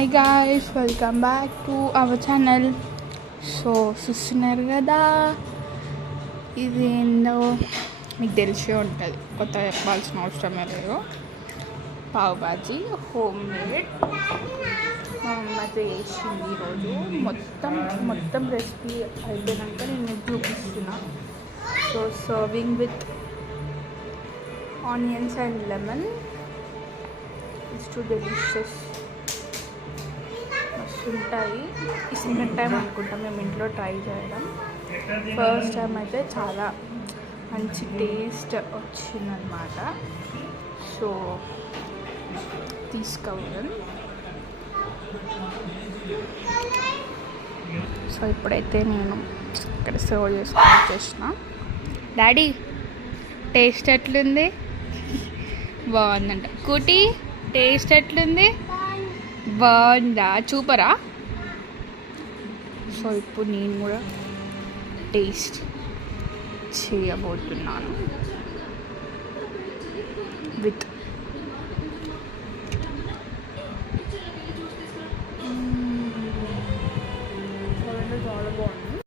Hi guys, welcome back to our channel. So చూస్తున్నారు కదా, ఇది ఏందో మీకు తెలిసే ఉంటుంది, కొత్త చెప్పాల్సిన అవసరమే లేదు. పావ్ బాజీ హోమ్ మేడ్ మా అమ్మ అయితే వేసింది ఈరోజు. మొత్తం రెసిపీ అయిపోయాక నేను చూపిస్తున్నా. So serving with onions and lemon it's two delicious. ఉంటాయి. ఈ సెకండ్ టైం అనుకుంటాం మేము ఇంట్లో ట్రై చేయడం. ఫస్ట్ టైం అయితే చాలా మంచి టేస్ట్ వచ్చిందనమాట. సో తీసుకోవాలి. సో ఇప్పుడైతే నేను ఇక్కడ సర్వ్ చేసుకొని వచ్చేసిన. డాడీ టేస్ట్ ఎట్లుంది? బాగుందంట. కుటీ టేస్ట్ ఎట్లుంది? బాగుందా? చూపరా? సో ఇప్పుడు నేను కూడా టేస్ట్ చేయబోతున్నాను విత్